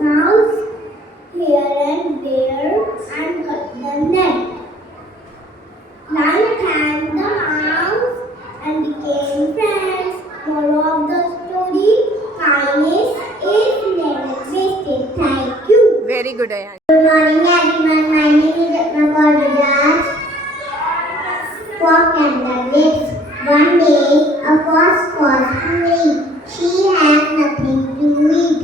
mouse here and there and cut the net. Lion thanked the mouse and became friends. Moral of the story: kindness is never wasted. Thank you. Very good, Anjana. Good morning, everyone. My name is Faridabad. Fox and the grapes. One day, a fox was hungry. She had nothing to eat.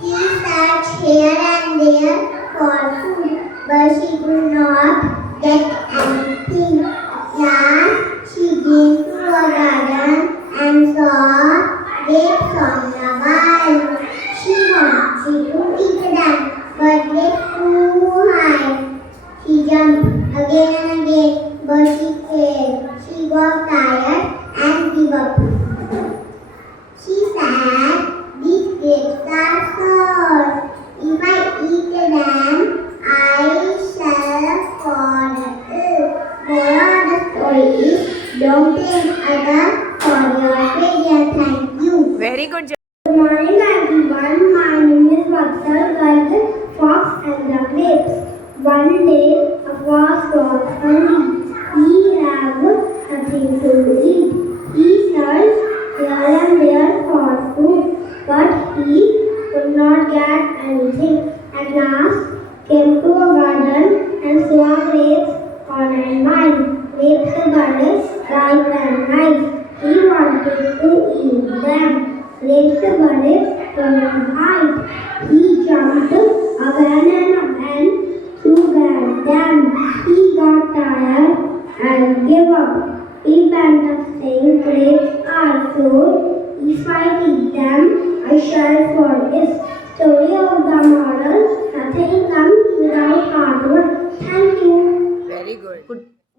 She searched here and there for food, but she could not get anything. Last, she came to a garden and saw grapes on the wall. She wanted to eat them, but grapes too high. She jumped again and again, but she failed. She got tired and gave up. She said, "These grapes are sour. If I eat them, I shall fall ill." Moral of the story is: don't blame others for your failure. Thank you. Very good job. Good morning, everyone. My name is Vatsal, Fox and the Grapes. One day, a fox was hungry. He had nothing to eat. He searched here and there for food, but he could not get anything. At last, came to a garden and saw grapes on a vine. Grapes were ripe and nice. He wanted to eat them. Grapes were too high. He jumped again and again to get them. He got tired and gave up. He went up saying, "Grapes are good. If I eat them, I shall fall ill." Story of the moral: nothing comes without hard work. Thank you. Very good.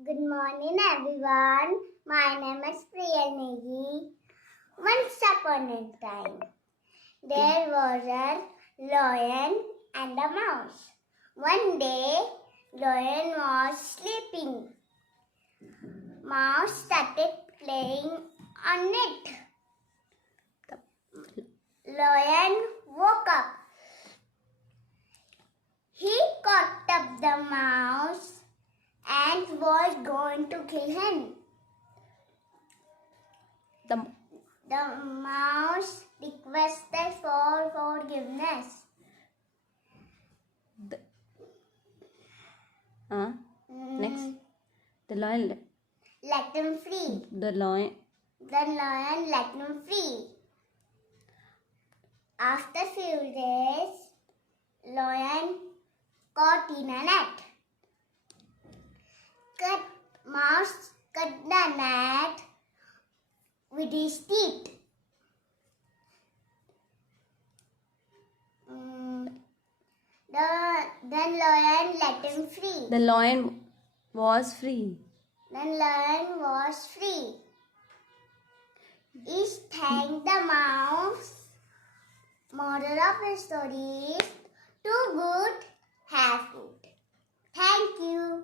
Good morning, everyone. My name is Priyanagi. Once upon a time, there was a lion and a mouse. One day, lion was sleeping. Mouse started playing on it. Lion woke up. He caught up the mouse and was going to kill him. The mouse requested for forgiveness. Next, the lion. Let him free. The lion. The lion let him free. After few days, lion caught in a net. Mouse cut the net with his teeth. Then lion let him free. The lion was free. Then lion was free. He thanked the mouse. Moral of the story is: too good, have food. Thank you.